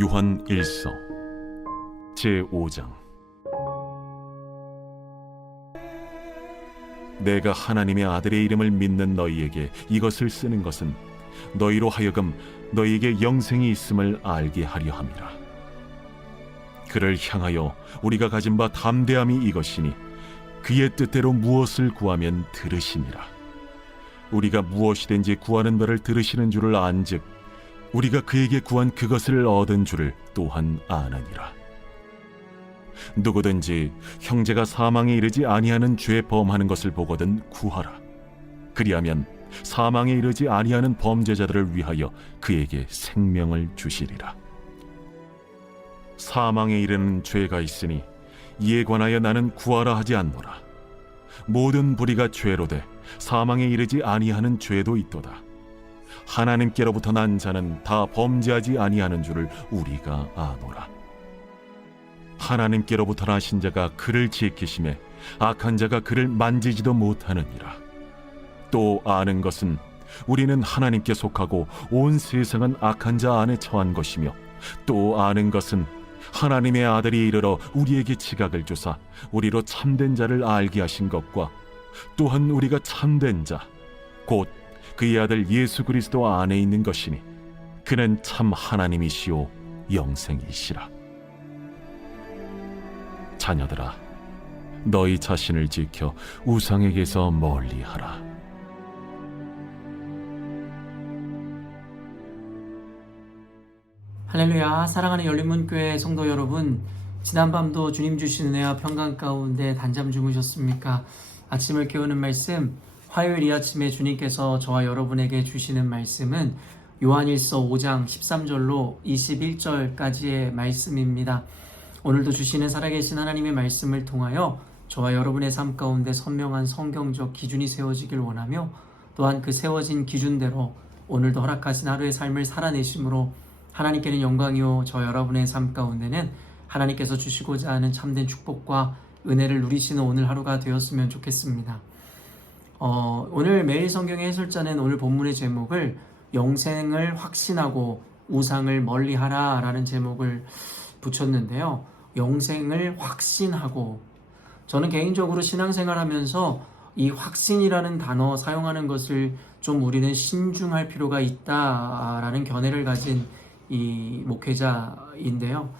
요한 1서 제5장. 내가 하나님의 아들의 이름을 믿는 너희에게 이것을 쓰는 것은 너희로 하여금 너희에게 영생이 있음을 알게 하려 함이라. 그를 향하여 우리가 가진 바 담대함이 이것이니 그의 뜻대로 무엇을 구하면 들으시니라. 우리가 무엇이든지 구하는 바를 들으시는 줄을 안즉 우리가 그에게 구한 그것을 얻은 줄을 또한 아느니라. 누구든지 형제가 사망에 이르지 아니하는 죄 범하는 것을 보거든 구하라. 그리하면 사망에 이르지 아니하는 범죄자들을 위하여 그에게 생명을 주시리라. 사망에 이르는 죄가 있으니 이에 관하여 나는 구하라 하지 않노라. 모든 불의가 죄로 돼 사망에 이르지 아니하는 죄도 있도다. 하나님께로부터 난 자는 다 범죄하지 아니하는 줄을 우리가 아노라. 하나님께로부터 나신 자가 그를 지키심에 악한 자가 그를 만지지도 못하느니라. 또 아는 것은 우리는 하나님께 속하고 온 세상은 악한 자 안에 처한 것이며, 또 아는 것은 하나님의 아들이 이르러 우리에게 지각을 주사 우리로 참된 자를 알게 하신 것과, 또한 우리가 참된 자 곧 그의 아들 예수 그리스도 안에 있는 것이니 그는 참 하나님이시오 영생이시라. 자녀들아, 너희 자신을 지켜 우상에게서 멀리하라. 할렐루야. 사랑하는 열린문교회 성도 여러분, 지난밤도 주님 주신 은혜와 평강 가운데 단잠 주무셨습니까? 아침을 깨우는 말씀, 화요일 이 아침에 주님께서 저와 여러분에게 주시는 말씀은 요한일서 5장 13절로 21절까지의 말씀입니다. 오늘도 주시는 살아계신 하나님의 말씀을 통하여 저와 여러분의 삶 가운데 선명한 성경적 기준이 세워지길 원하며, 또한 그 세워진 기준대로 오늘도 허락하신 하루의 삶을 살아내심으로 하나님께는 영광이요 저 여러분의 삶 가운데는 하나님께서 주시고자 하는 참된 축복과 은혜를 누리시는 오늘 하루가 되었으면 좋겠습니다. 오늘 매일 성경의 해설자는 오늘 본문의 제목을 영생을 확신하고 우상을 멀리하라 라는 제목을 붙였는데요. 영생을 확신하고, 저는 개인적으로 신앙생활 하면서 이 확신이라는 단어 사용하는 것을 좀 우리는 신중할 필요가 있다라는 견해를 가진 이 목회자인데요.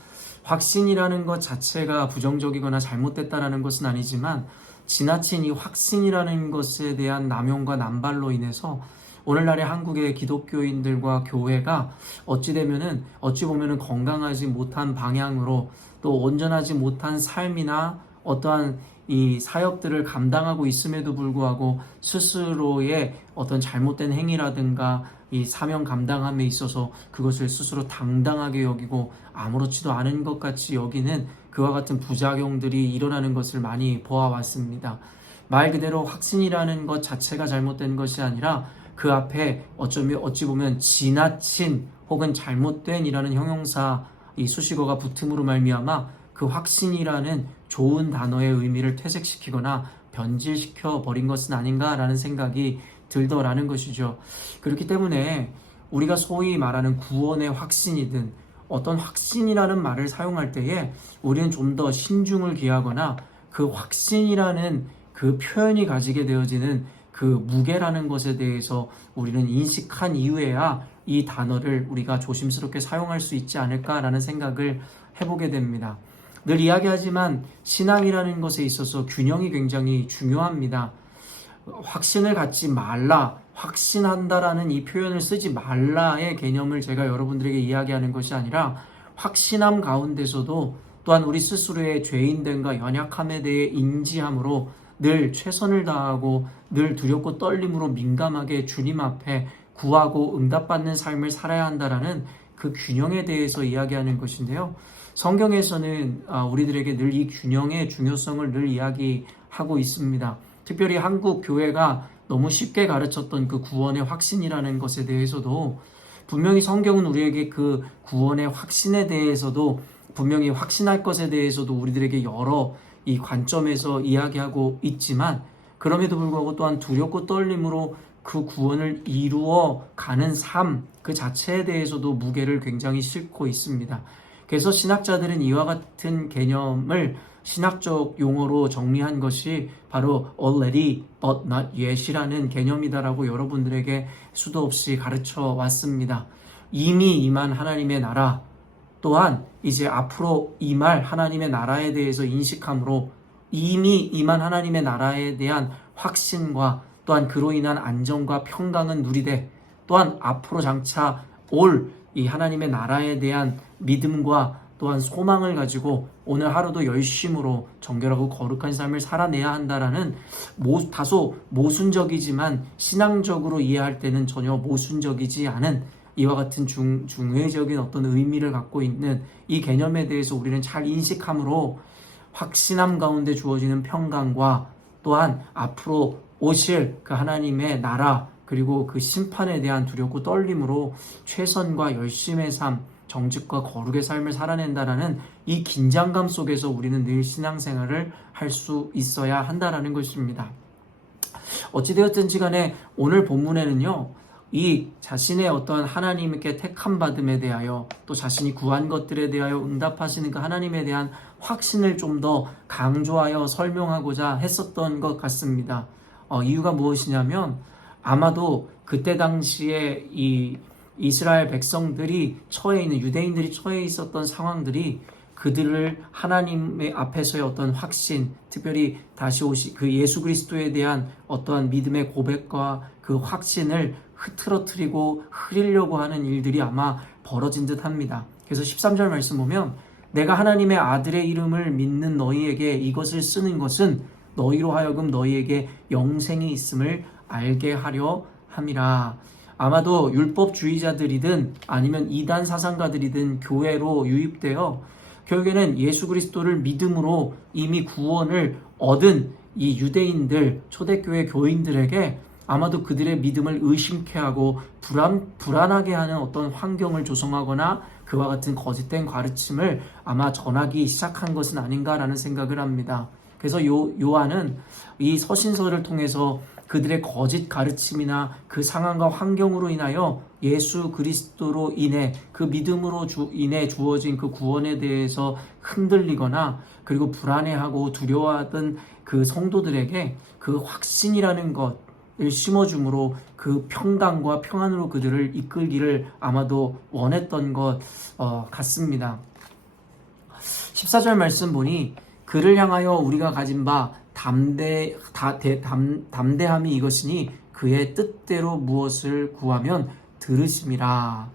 확신이라는 것 자체가 부정적이거나 잘못됐다라는 것은 아니지만, 지나친 이 확신이라는 것에 대한 남용과 남발로 인해서 오늘날의 한국의 기독교인들과 교회가 어찌 보면은 건강하지 못한 방향으로, 또 온전하지 못한 삶이나 어떠한 이 사역들을 감당하고 있음에도 불구하고 스스로의 어떤 잘못된 행위라든가 이 사명 감당함에 있어서 그것을 스스로 당당하게 여기고 아무렇지도 않은 것 같이 여기는 그와 같은 부작용들이 일어나는 것을 많이 보아왔습니다. 말 그대로 확신이라는 것 자체가 잘못된 것이 아니라 그 앞에 어찌 보면 지나친 혹은 잘못된 이라는 형용사, 이 수식어가 붙음으로 말미암아 그 확신이라는 좋은 단어의 의미를 퇴색시키거나 변질시켜 버린 것은 아닌가라는 생각이 들더라는 것이죠. 그렇기 때문에 우리가 소위 말하는 구원의 확신이든 어떤 확신이라는 말을 사용할 때에 우리는 좀 더 신중을 기하거나 그 확신이라는 그 표현이 가지게 되어지는 그 무게라는 것에 대해서 우리는 인식한 이후에야 이 단어를 우리가 조심스럽게 사용할 수 있지 않을까라는 생각을 해보게 됩니다. 늘 이야기하지만 신앙이라는 것에 있어서 균형이 굉장히 중요합니다. 확신을 갖지 말라, 확신한다라는 이 표현을 쓰지 말라의 개념을 제가 여러분들에게 이야기하는 것이 아니라, 확신함 가운데서도 또한 우리 스스로의 죄인됨과 연약함에 대해 인지함으로 늘 최선을 다하고 늘 두렵고 떨림으로 민감하게 주님 앞에 구하고 응답받는 삶을 살아야 한다라는 그 균형에 대해서 이야기하는 것인데요. 성경에서는 우리들에게 늘 이 균형의 중요성을 늘 이야기하고 있습니다. 특별히 한국 교회가 너무 쉽게 가르쳤던 그 구원의 확신이라는 것에 대해서도 분명히 성경은 우리에게 그 구원의 확신에 대해서도 분명히 확신할 것에 대해서도 우리들에게 여러 이 관점에서 이야기하고 있지만, 그럼에도 불구하고 또한 두렵고 떨림으로 그 구원을 이루어 가는 삶 그 자체에 대해서도 무게를 굉장히 싣고 있습니다. 그래서 신학자들은 이와 같은 개념을 신학적 용어로 정리한 것이 바로 already but not yet이라는 개념이다라고 여러분들에게 수도 없이 가르쳐 왔습니다. 이미 임한 하나님의 나라, 또한 이제 앞으로 임할 하나님의 나라에 대해서 인식함으로 이미 임한 하나님의 나라에 대한 확신과 또한 그로 인한 안정과 평강은 누리되, 또한 앞으로 장차 올 이 하나님의 나라에 대한 믿음과 또한 소망을 가지고 오늘 하루도 열심으로 정결하고 거룩한 삶을 살아내야 한다라는 다소 모순적이지만 신앙적으로 이해할 때는 전혀 모순적이지 않은 이와 같은 중의적인 어떤 의미를 갖고 있는 이 개념에 대해서 우리는 잘 인식함으로 확신함 가운데 주어지는 평강과 또한 앞으로 오실 그 하나님의 나라 그리고 그 심판에 대한 두렵고 떨림으로 최선과 열심의 삶, 정직과 거룩의 삶을 살아낸다라는 이 긴장감 속에서 우리는 늘 신앙생활을 할 수 있어야 한다라는 것입니다. 어찌되었든지 간에 오늘 본문에는요, 이 자신의 어떤 하나님께 택함 받음에 대하여 또 자신이 구한 것들에 대하여 응답하시는 그 하나님에 대한 확신을 좀 더 강조하여 설명하고자 했었던 것 같습니다. 이유가 무엇이냐면 아마도 그때 당시에 이 이스라엘 백성들이 처해 있는 유대인들이 처해 있었던 상황들이 그들을 하나님의 앞에서의 어떤 확신, 특별히 다시 오시 그 예수 그리스도에 대한 어떠한 믿음의 고백과 그 확신을 흐트러뜨리고 흐리려고 하는 일들이 아마 벌어진 듯 합니다. 그래서 13절 말씀 보면 내가 하나님의 아들의 이름을 믿는 너희에게 이것을 쓰는 것은 너희로 하여금 너희에게 영생이 있음을 알게 하려 함이라. 아마도 율법주의자들이든 아니면 이단 사상가들이든 교회로 유입되어 결국에는 예수 그리스도를 믿음으로 이미 구원을 얻은 이 유대인들, 초대교회 교인들에게 아마도 그들의 믿음을 의심케 하고 불안하게 하는 어떤 환경을 조성하거나 그와 같은 거짓된 가르침을 아마 전하기 시작한 것은 아닌가라는 생각을 합니다. 그래서 요한은 이 서신서를 통해서 그들의 거짓 가르침이나 그 상황과 환경으로 인하여 예수 그리스도로 인해 그 믿음으로 인해 주어진 그 구원에 대해서 흔들리거나 그리고 불안해하고 두려워하던 그 성도들에게 그 확신이라는 것을 심어줌으로 그 평강과 평안으로 그들을 이끌기를 아마도 원했던 것 같습니다. 14절 말씀 보니 그를 향하여 우리가 가진 바 담대함이 이것이니 그의 뜻대로 무엇을 구하면 들으심이라.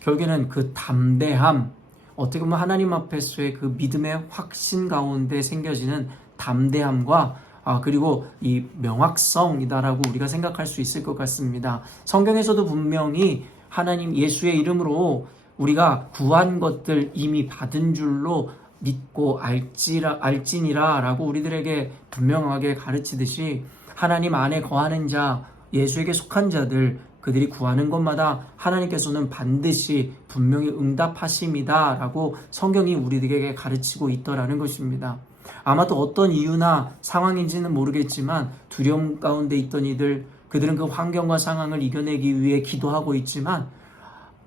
결국에는 그 담대함, 어떻게 보면 하나님 앞에서의 그 믿음의 확신 가운데 생겨지는 담대함과 그리고 이 명확성이다라고 우리가 생각할 수 있을 것 같습니다. 성경에서도 분명히 하나님 예수의 이름으로 우리가 구한 것들 이미 받은 줄로 믿고 알지니라 라고 우리들에게 분명하게 가르치듯이 하나님 안에 거하는 자, 예수에게 속한 자들, 그들이 구하는 것마다 하나님께서는 반드시 분명히 응답하심이다 라고 성경이 우리들에게 가르치고 있더라는 것입니다. 아마도 어떤 이유나 상황인지는 모르겠지만 두려움 가운데 있던 이들, 그들은 그 환경과 상황을 이겨내기 위해 기도하고 있지만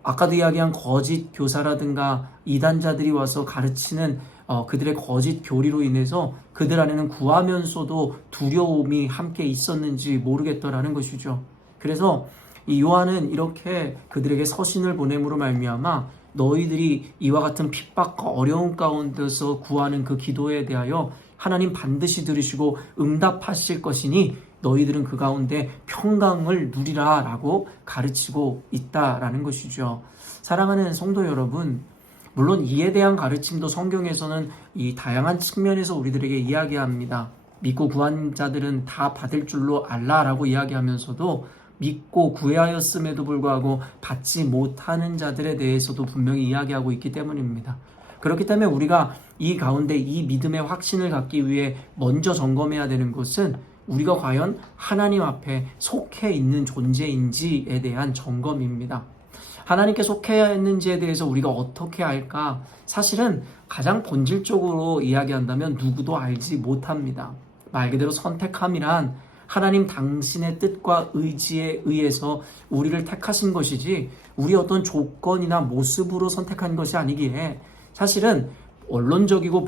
아까도 이야기한 거짓 교사라든가 이단자들이 와서 가르치는 그들의 거짓 교리로 인해서 그들 안에는 구하면서도 두려움이 함께 있었는지 모르겠더라는 것이죠. 그래서 이 요한은 이렇게 그들에게 서신을 보냄으로 말미암아 너희들이 이와 같은 핍박과 어려움 가운데서 구하는 그 기도에 대하여 하나님 반드시 들으시고 응답하실 것이니 너희들은 그 가운데 평강을 누리라 라고 가르치고 있다라는 것이죠. 사랑하는 성도 여러분, 물론 이에 대한 가르침도 성경에서는 이 다양한 측면에서 우리들에게 이야기합니다. 믿고 구한 자들은 다 받을 줄로 알라라고 이야기하면서도 믿고 구하였음에도 불구하고 받지 못하는 자들에 대해서도 분명히 이야기하고 있기 때문입니다. 그렇기 때문에 우리가 이 가운데 이 믿음의 확신을 갖기 위해 먼저 점검해야 되는 것은 우리가 과연 하나님 앞에 속해 있는 존재인지에 대한 점검입니다. 하나님께 속해 있는지에 대해서 우리가 어떻게 알까? 사실은 가장 본질적으로 이야기한다면 누구도 알지 못합니다. 말 그대로 선택함이란 하나님 당신의 뜻과 의지에 의해서 우리를 택하신 것이지 우리 어떤 조건이나 모습으로 선택한 것이 아니기에 사실은 원론적이고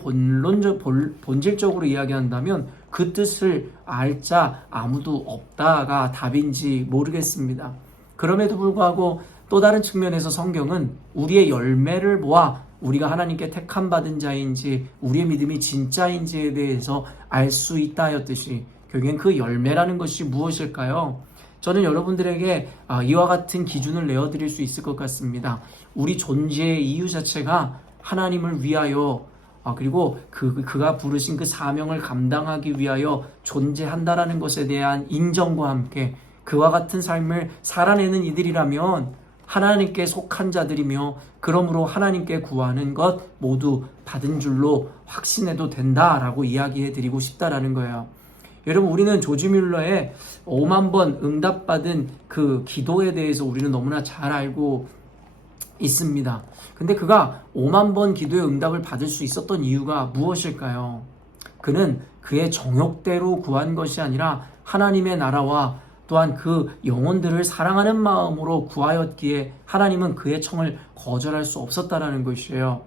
본질적으로 이야기한다면 그 뜻을 알 자 아무도 없다가 답인지 모르겠습니다. 그럼에도 불구하고 또 다른 측면에서 성경은 우리의 열매를 보아 우리가 하나님께 택함 받은 자인지 우리의 믿음이 진짜인지에 대해서 알 수 있다 하였듯이 결국엔 그 열매라는 것이 무엇일까요? 저는 여러분들에게 이와 같은 기준을 내어드릴 수 있을 것 같습니다. 우리 존재의 이유 자체가 하나님을 위하여 그리고 그가 부르신 그 사명을 감당하기 위하여 존재한다라는 것에 대한 인정과 함께 그와 같은 삶을 살아내는 이들이라면 하나님께 속한 자들이며 그러므로 하나님께 구하는 것 모두 받은 줄로 확신해도 된다라고 이야기해 드리고 싶다라는 거예요. 여러분, 우리는 조지 뮬러의 5만 번 응답받은 그 기도에 대해서 우리는 너무나 잘 알고 있습니다. 근데 그가 5만 번 기도의 응답을 받을 수 있었던 이유가 무엇일까요? 그는 그의 정욕대로 구한 것이 아니라 하나님의 나라와 또한 그 영혼들을 사랑하는 마음으로 구하였기에 하나님은 그의 청을 거절할 수 없었다라는 것이에요.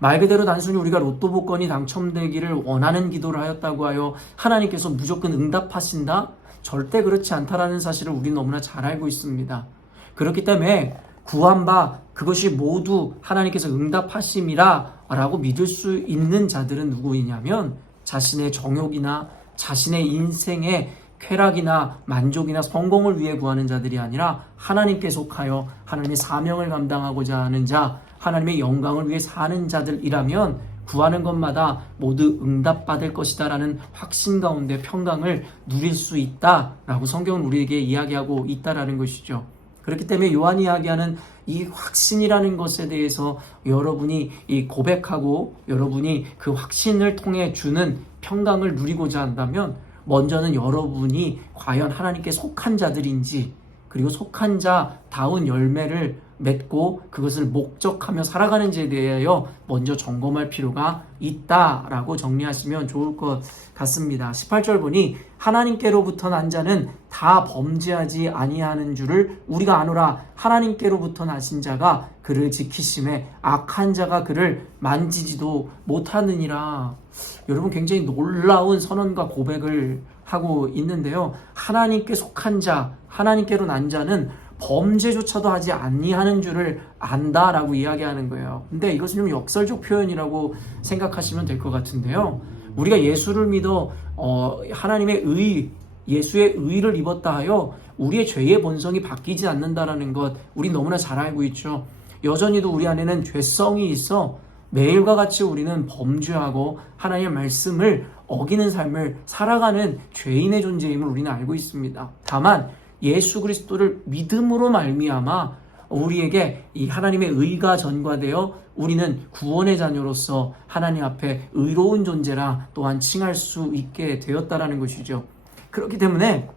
말 그대로 단순히 우리가 로또 복권이 당첨되기를 원하는 기도를 하였다고 하여 하나님께서 무조건 응답하신다? 절대 그렇지 않다라는 사실을 우리는 너무나 잘 알고 있습니다. 그렇기 때문에 구한 바 그것이 모두 하나님께서 응답하심이라 라고 믿을 수 있는 자들은 누구이냐면 자신의 정욕이나 자신의 인생의 쾌락이나 만족이나 성공을 위해 구하는 자들이 아니라 하나님께 속하여 하나님의 사명을 감당하고자 하는 자, 하나님의 영광을 위해 사는 자들이라면 구하는 것마다 모두 응답받을 것이다 라는 확신 가운데 평강을 누릴 수 있다라고 성경은 우리에게 이야기하고 있다라는 것이죠. 그렇기 때문에 요한이 이야기하는 이 확신이라는 것에 대해서 여러분이 이 고백하고 여러분이 그 확신을 통해 주는 평강을 누리고자 한다면 먼저는 여러분이 과연 하나님께 속한 자들인지 그리고 속한 자다운 열매를 맺고 그것을 목적하며 살아가는지에 대하여 먼저 점검할 필요가 있다라고 정리하시면 좋을 것 같습니다. 18절 보니 하나님께로부터 난 자는 다 범죄하지 아니하는 줄을 우리가 아노라. 하나님께로부터 나신 자가 그를 지키심에 악한 자가 그를 만지지도 못하느니라. 여러분, 굉장히 놀라운 선언과 고백을 하고 있는데요. 하나님께 속한 자, 하나님께로 난 자는 범죄조차도 하지 아니하는 줄을 안다라고 이야기하는 거예요. 근데 이것은 좀 역설적 표현이라고 생각하시면 될 것 같은데요. 우리가 예수를 믿어 하나님의 예수의 의를 입었다 하여 우리의 죄의 본성이 바뀌지 않는다라는 것 우리 너무나 잘 알고 있죠. 여전히도 우리 안에는 죄성이 있어 매일과 같이 우리는 범죄하고 하나님의 말씀을 어기는 삶을 살아가는 죄인의 존재임을 우리는 알고 있습니다. 다만 예수 그리스도를 믿음으로 말미암아 우리에게 이 하나님의 의가 전가되어 우리는 구원의 자녀로서 하나님 앞에 의로운 존재라 또한 칭할 수 있게 되었다라는 것이죠. 그렇기 때문에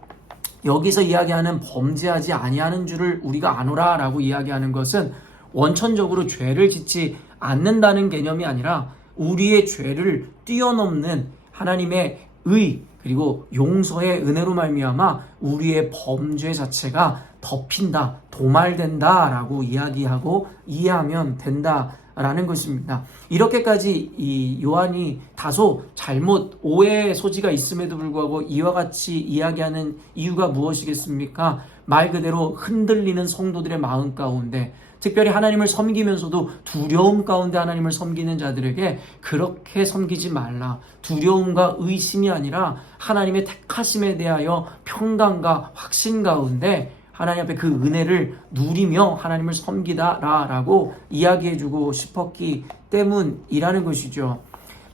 여기서 이야기하는 범죄하지 아니하는 줄을 우리가 아노라 라고 이야기하는 것은 원천적으로 죄를 짓지 않는다는 개념이 아니라 우리의 죄를 뛰어넘는 하나님의 의 그리고 용서의 은혜로 말미암아 우리의 범죄 자체가 덮인다, 도말된다라고 이야기하고 이해하면 된다라는 것입니다. 이렇게까지 이 요한이 다소 잘못 오해의 소지가 있음에도 불구하고 이와 같이 이야기하는 이유가 무엇이겠습니까? 말 그대로 흔들리는 성도들의 마음 가운데 특별히 하나님을 섬기면서도 두려움 가운데 하나님을 섬기는 자들에게 그렇게 섬기지 말라. 두려움과 의심이 아니라 하나님의 택하심에 대하여 평강과 확신 가운데 하나님 앞에 그 은혜를 누리며 하나님을 섬기다라고 이야기해주고 싶었기 때문이라는 것이죠.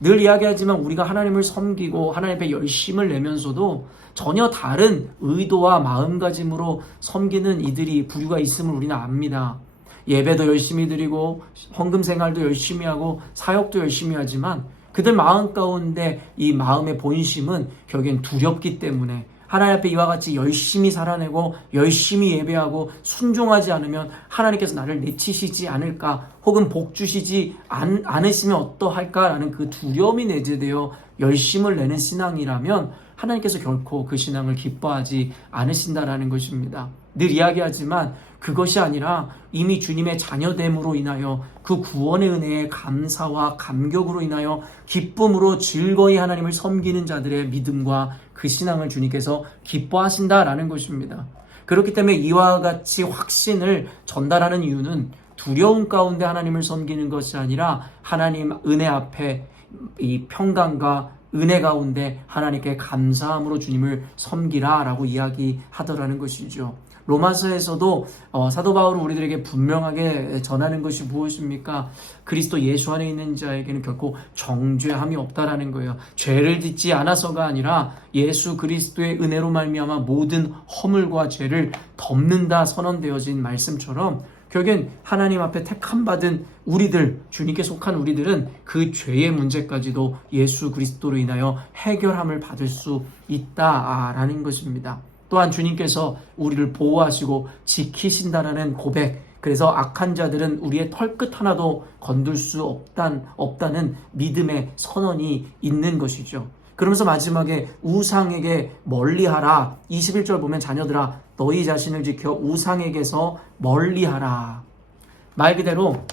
늘 이야기하지만 우리가 하나님을 섬기고 하나님 앞에 열심을 내면서도 전혀 다른 의도와 마음가짐으로 섬기는 이들이 부류가 있음을 우리는 압니다. 예배도 열심히 드리고 헌금 생활도 열심히 하고 사역도 열심히 하지만 그들 마음 가운데 이 마음의 본심은 결국엔 두렵기 때문에 하나님 앞에 이와 같이 열심히 살아내고 열심히 예배하고 순종하지 않으면 하나님께서 나를 내치시지 않을까 혹은 복 주시지 않으시면 어떠할까라는 그 두려움이 내재되어 열심을 내는 신앙이라면 하나님께서 결코 그 신앙을 기뻐하지 않으신다라는 것입니다. 늘 이야기하지만 그것이 아니라 이미 주님의 자녀됨으로 인하여 그 구원의 은혜에 감사와 감격으로 인하여 기쁨으로 즐거이 하나님을 섬기는 자들의 믿음과 그 신앙을 주님께서 기뻐하신다라는 것입니다. 그렇기 때문에 이와 같이 확신을 전달하는 이유는 두려움 가운데 하나님을 섬기는 것이 아니라 하나님 은혜 앞에 이 평강과 은혜 가운데 하나님께 감사함으로 주님을 섬기라라고 이야기하더라는 것이죠. 로마서에서도 사도 바울은 우리들에게 분명하게 전하는 것이 무엇입니까? 그리스도 예수 안에 있는 자에게는 결코 정죄함이 없다라는 거예요. 죄를 짓지 않아서가 아니라 예수 그리스도의 은혜로 말미암아 모든 허물과 죄를 덮는다 선언되어진 말씀처럼 결국엔 하나님 앞에 택함받은 우리들, 주님께 속한 우리들은 그 죄의 문제까지도 예수 그리스도로 인하여 해결함을 받을 수 있다라는 것입니다. 또한 주님께서 우리를 보호하시고 지키신다라는 고백, 그래서 악한 자들은 우리의 털끝 하나도 건들 수 없다는 믿음의 선언이 있는 것이죠. 그러면서 마지막에 우상에게 멀리하라. 21절 보면 자녀들아 너희 자신을 지켜 우상에게서 멀리하라. 말 그대로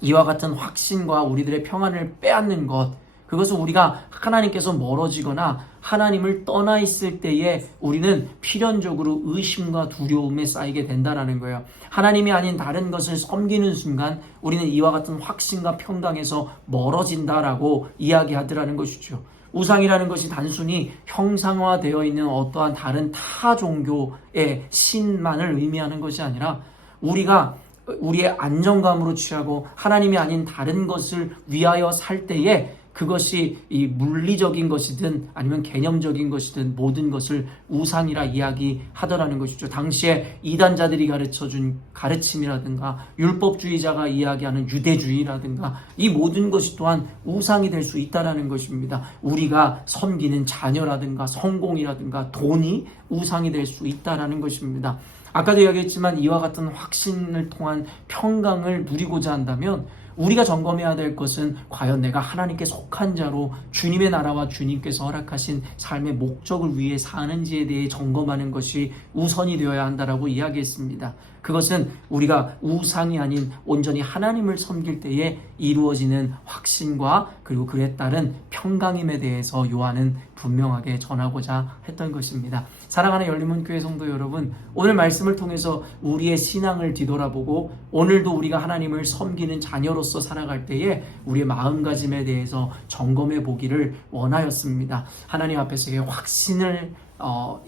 이와 같은 확신과 우리들의 평안을 빼앗는 것, 그것은 우리가 하나님께서 멀어지거나 하나님을 떠나 있을 때에 우리는 필연적으로 의심과 두려움에 쌓이게 된다는 거예요. 하나님이 아닌 다른 것을 섬기는 순간 우리는 이와 같은 확신과 평강에서 멀어진다라고 이야기하더라는 것이죠. 우상이라는 것이 단순히 형상화되어 있는 어떠한 다른 타 종교의 신만을 의미하는 것이 아니라 우리가 우리의 안정감으로 취하고 하나님이 아닌 다른 것을 위하여 살 때에 그것이 이 물리적인 것이든 아니면 개념적인 것이든 모든 것을 우상이라 이야기하더라는 것이죠. 당시에 이단자들이 가르쳐준 가르침이라든가 율법주의자가 이야기하는 유대주의라든가 이 모든 것이 또한 우상이 될 수 있다는 것입니다. 우리가 섬기는 자녀라든가 성공이라든가 돈이 우상이 될 수 있다는 것입니다. 아까도 이야기했지만 이와 같은 확신을 통한 평강을 누리고자 한다면 우리가 점검해야 될 것은 과연 내가 하나님께 속한 자로 주님의 나라와 주님께서 허락하신 삶의 목적을 위해 사는지에 대해 점검하는 것이 우선이 되어야 한다라고 이야기했습니다. 그것은 우리가 우상이 아닌 온전히 하나님을 섬길 때에 이루어지는 확신과 그리고 그에 따른 평강임에 대해서 요한은 분명하게 전하고자 했던 것입니다. 사랑하는 열린문교회 성도 여러분, 오늘 말씀을 통해서 우리의 신앙을 뒤돌아보고 오늘도 우리가 하나님을 섬기는 자녀로서 살아갈 때에 우리의 마음가짐에 대해서 점검해 보기를 원하였습니다. 하나님 앞에서의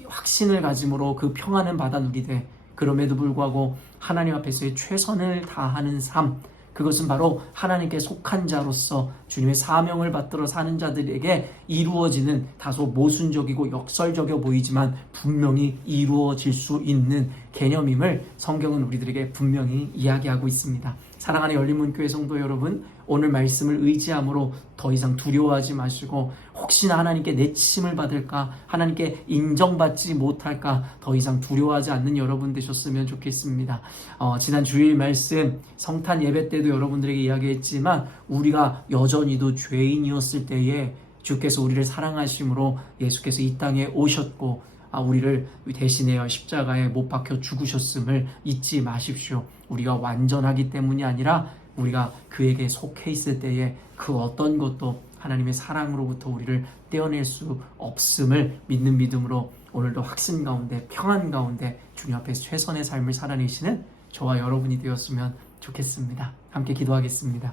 확신을 가짐으로 그 평안은 받아 누리되 그럼에도 불구하고 하나님 앞에서의 최선을 다하는 삶, 그것은 바로 하나님께 속한 자로서 주님의 사명을 받들어 사는 자들에게 이루어지는 다소 모순적이고 역설적이어 보이지만 분명히 이루어질 수 있는 개념임을 성경은 우리들에게 분명히 이야기하고 있습니다. 사랑하는 열린문교회 성도 여러분, 오늘 말씀을 의지함으로 더 이상 두려워하지 마시고 혹시나 하나님께 내침을 받을까, 하나님께 인정받지 못할까 더 이상 두려워하지 않는 여러분 되셨으면 좋겠습니다. 지난 주일 말씀 성탄 예배 때도 여러분들에게 이야기했지만 우리가 여전히도 죄인이었을 때에 주께서 우리를 사랑하심으로 예수께서 이 땅에 오셨고 우리를 대신하여 십자가에 못 박혀 죽으셨음을 잊지 마십시오. 우리가 완전하기 때문이 아니라 우리가 그에게 속해 있을 때에 그 어떤 것도 하나님의 사랑으로부터 우리를 떼어낼 수 없음을 믿는 믿음으로 오늘도 확신 가운데 평안 가운데 주님 앞에 최선의 삶을 살아내시는 저와 여러분이 되었으면 좋겠습니다. 함께 기도하겠습니다.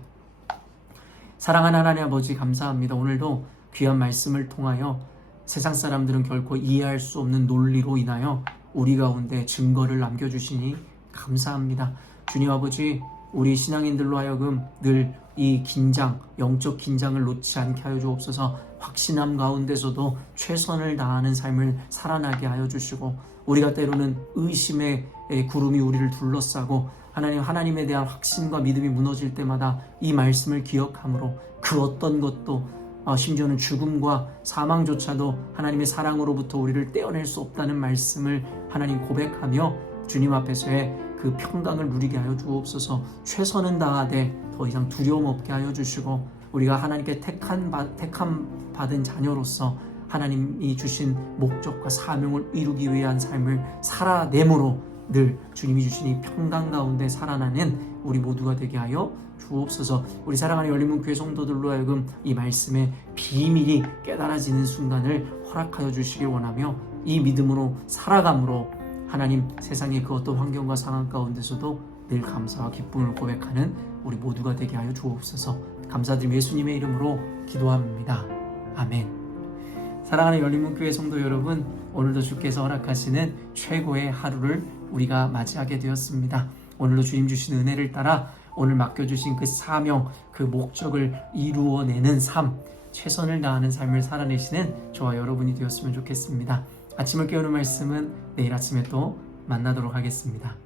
사랑하는 하나님 아버지, 감사합니다. 오늘도 귀한 말씀을 통하여 세상 사람들은 결코 이해할 수 없는 논리로 인하여 우리 가운데 증거를 남겨주시니 감사합니다. 주님 아버지, 우리 신앙인들로 하여금 늘 이 긴장, 영적 긴장을 놓지 않게 하여 주옵소서. 확신함 가운데서도 최선을 다하는 삶을 살아나게 하여 주시고, 우리가 때로는 의심의 구름이 우리를 둘러싸고 하나님에 대한 확신과 믿음이 무너질 때마다 이 말씀을 기억함으로 그 어떤 것도 심지어는 죽음과 사망조차도 하나님의 사랑으로부터 우리를 떼어낼 수 없다는 말씀을 하나님 고백하며 주님 앞에서의 그 평강을 누리게 하여 주옵소서. 최선은 다하되 더 이상 두려움 없게 하여 주시고 우리가 하나님께 택함 받은 자녀로서 하나님이 주신 목적과 사명을 이루기 위한 삶을 살아내므로 늘 주님이 주신 이 평강 가운데 살아나는 우리 모두가 되게 하여 주옵소서. 우리 사랑하는 열린문교회 성도들로 하여금 이 말씀의 비밀이 깨달아지는 순간을 허락하여 주시길 원하며 이 믿음으로 살아감으로 하나님 세상의 그 어떤 환경과 상황 가운데서도 늘 감사와 기쁨을 고백하는 우리 모두가 되게 하여 주옵소서. 감사드리며 예수님의 이름으로 기도합니다. 아멘. 사랑하는 열린문교회 성도 여러분, 오늘도 주께서 허락하시는 최고의 하루를 우리가 맞이하게 되었습니다. 오늘도 주님 주신 은혜를 따라 오늘 맡겨주신 그 사명, 그 목적을 이루어내는 삶, 최선을 다하는 삶을 살아내시는 저와 여러분이 되었으면 좋겠습니다. 아침을 깨우는 말씀은 내일 아침에 또 만나도록 하겠습니다.